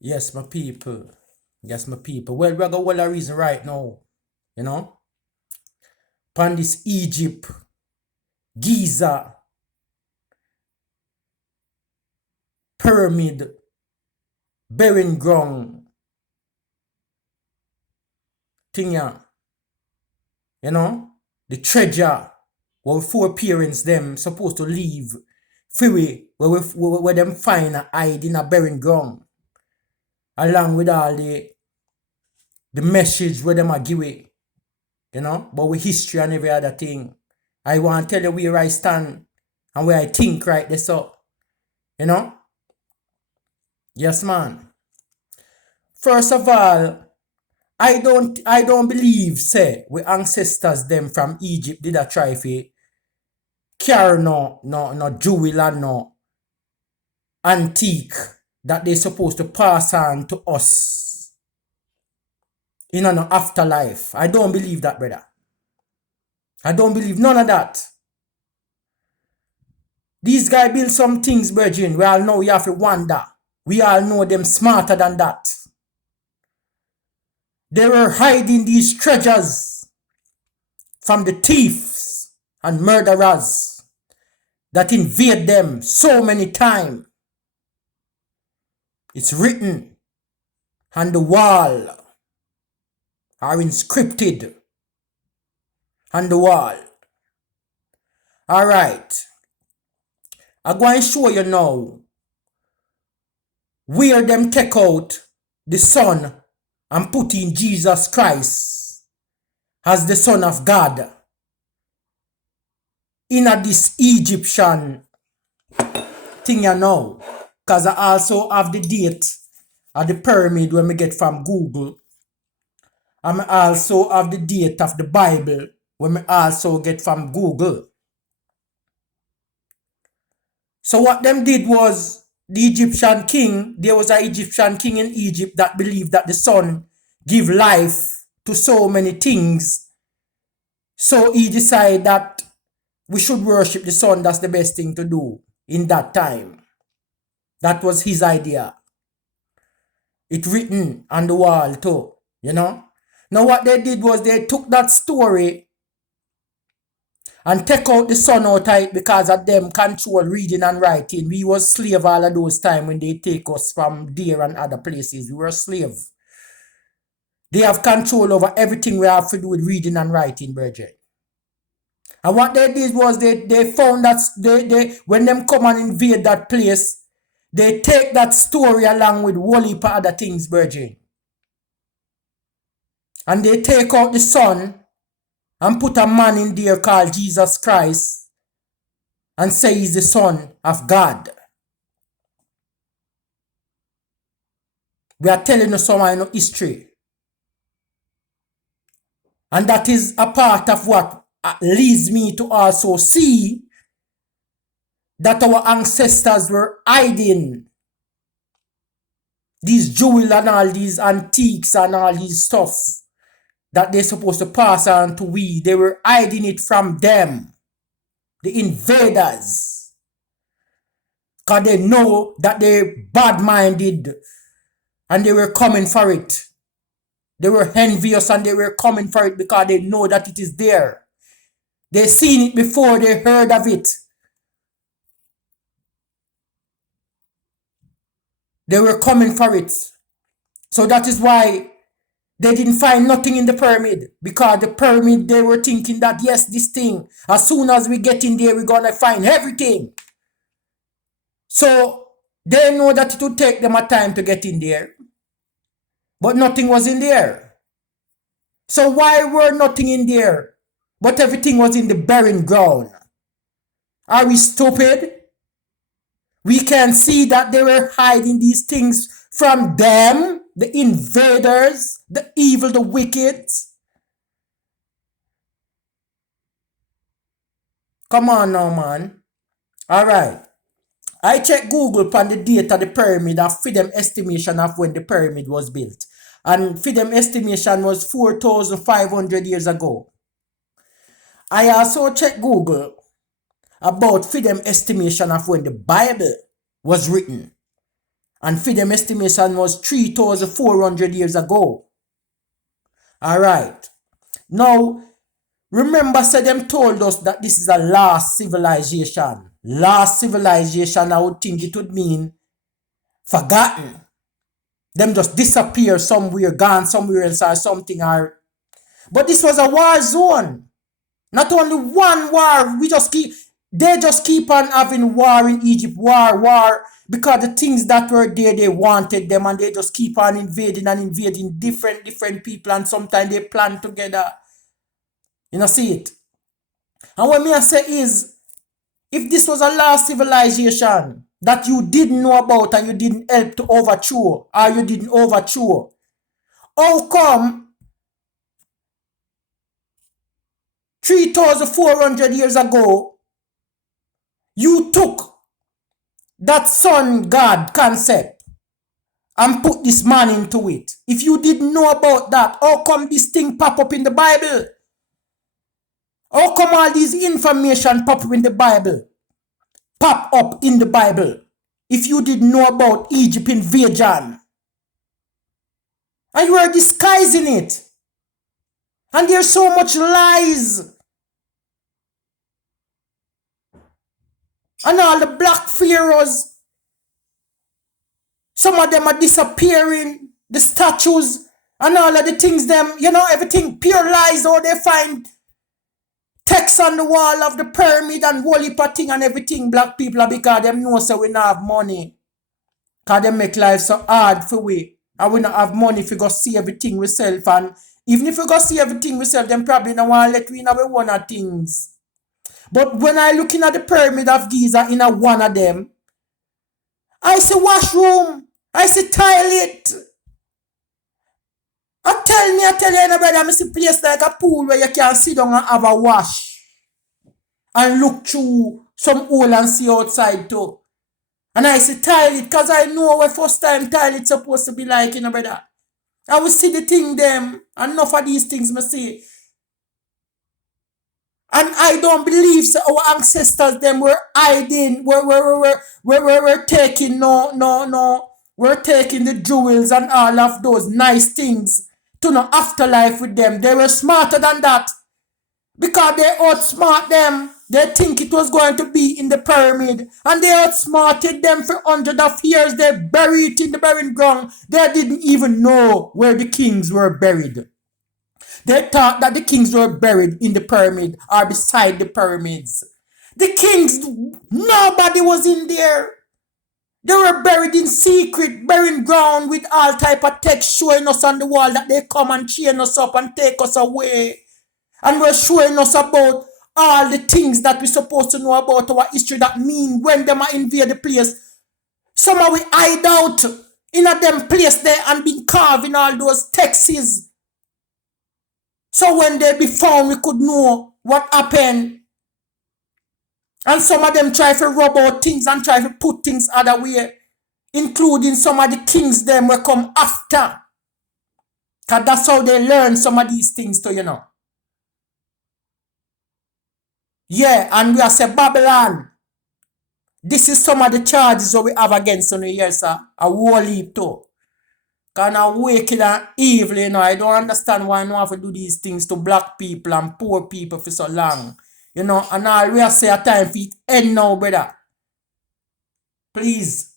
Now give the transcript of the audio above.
Yes, my people. Yes, my people. Well, we got all the reason right now. You know? Upon this Egypt, Giza, pyramid, burying ground, thing ya. You know? The treasure where four parents them supposed to leave free where them find a hide in a burying ground. Along with all the message where them a give it. You know? But with history and every other thing. I want to tell you where I stand and where I think right this up. You know? Yes, man. First of all, I don't believe, say, we ancestors them from Egypt did a try to carry no jewel and no antique that they supposed to pass on to us in an afterlife. I don't believe that, brother. I don't believe none of that. These guys build some things, Virgin. We all know you have to wonder. We all know them smarter than that. They were hiding these treasures from the thieves and murderers that invade them so many times. It's written on the wall or inscripted on the wall. Alright. I'm going to show you now where them take out the Son and put in Jesus Christ as the Son of God in this Egyptian thing you know. Because I also have the date of the pyramid when we get from Google. And I also have the date of the Bible when we also get from Google. So what them did was the Egyptian king, there was an Egyptian king in Egypt that believed that the sun give life to so many things. So he decided that we should worship the sun. That's the best thing to do in that time. That was his idea. It written on the wall too, you know. Now what they did was they took that story and take out the sun out of it because of them control reading and writing. We was slave all of those time when they take us from there and other places. We were slave. They have control over everything we have to do with reading and writing, brethren. And what they did was they found that they when them come and invade that place, they take that story along with whole heap of other things, brethren. And they take out the sun and put a man in there called Jesus Christ and say he's the Son of God. We are telling you some history. And that is a part of what leads me to also see that our ancestors were hiding these jewels and all these antiques and all these stuff that they're supposed to pass on to we. They were hiding it from them, the invaders. Because they know that they're bad-minded and they were coming for it. They were envious and they were coming for it because they know that it is there. They seen it before, they heard of it. They were coming for it. So that is why they didn't find nothing in the pyramid. Because the pyramid, they were thinking that, yes, this thing, as soon as we get in there, we're going to find everything. So they know that it would take them a time to get in there. But nothing was in there. So why were nothing in there? But everything was in the barren ground. Are we stupid? We can see that they were hiding these things from them, the invaders, the evil, the wicked. Come on now, man. All right. I checked Google upon the date of the pyramid and for them estimation of when the pyramid was built. And for them estimation was 4,500 years ago. I also checked Google about for them estimation of when the Bible was written. And for them estimation was 3,400 years ago. Alright. Now, remember, say them told us that this is a last civilization. Last civilization, I would think it would mean forgotten. Them just disappear somewhere, gone somewhere else or something. But this was a war zone. Not only one war, they just keep on having war in Egypt, war, because the things that were there, they wanted them, and they just keep on invading different people, and sometimes they plan together. You know, see it. And what me I say is, if this was a last civilization that you didn't know about and you didn't help to overthrow, or you didn't overthrow, how come 3,400 years ago, you took that sun god concept and put this man into it? If you didn't know about that, how come this thing pop up in the Bible? How come all these information pop up in the Bible? If you didn't know about Egypt invasion. And you are disguising it. And there's so much lies. And all the black pharaohs, some of them are disappearing. The statues and all of the things them, you know, everything pure lies. Or they find text on the wall of the pyramid and whole heap of thing and everything. Black people are because them know so we don't have money. Because they make life so hard for we. And we don't have money if we go see everything we sell. And even if we go see everything we sell, them probably don't want to let we in our one of things. But when I looking at the pyramid of Giza in a one of them, I see washroom, I see toilet. I tell you, brother, I see place like a pool where you can sit down and have a wash. And look through some hole and see outside too. And I see toilet, because I know what first time toilet supposed to be like, brother. I will see the thing them, and enough of these things I see. And I don't believe so our ancestors them were hiding, we're taking we're taking the jewels and all of those nice things to no afterlife with them. They were smarter than that. Because they outsmart them. They think it was going to be in the pyramid. And they outsmarted them for hundreds of years. They buried it in the burying ground. They didn't even know where the kings were buried. They thought that the kings were buried in the pyramid or beside the pyramids. The kings, nobody was in there. They were buried in secret, burying ground with all type of text showing us on the wall that they come and chain us up and take us away. And we're showing us about all the things that we're supposed to know about our history that mean when them are invade the place. Somehow we hide out in a them place there and been carving all those texts. So when they be found, we could know what happened. And some of them try to rub out things and try to put things other way. Including some of the kings them will come after. Because that's how they learn some of these things too, Yeah, and we are say Babylon. This is some of the charges that we have against you here, sir. A whole heap too. Because now wicked and evil, I don't understand why I have to do these things to black people and poor people for so long. And all we say a time for it end now, brother. Please.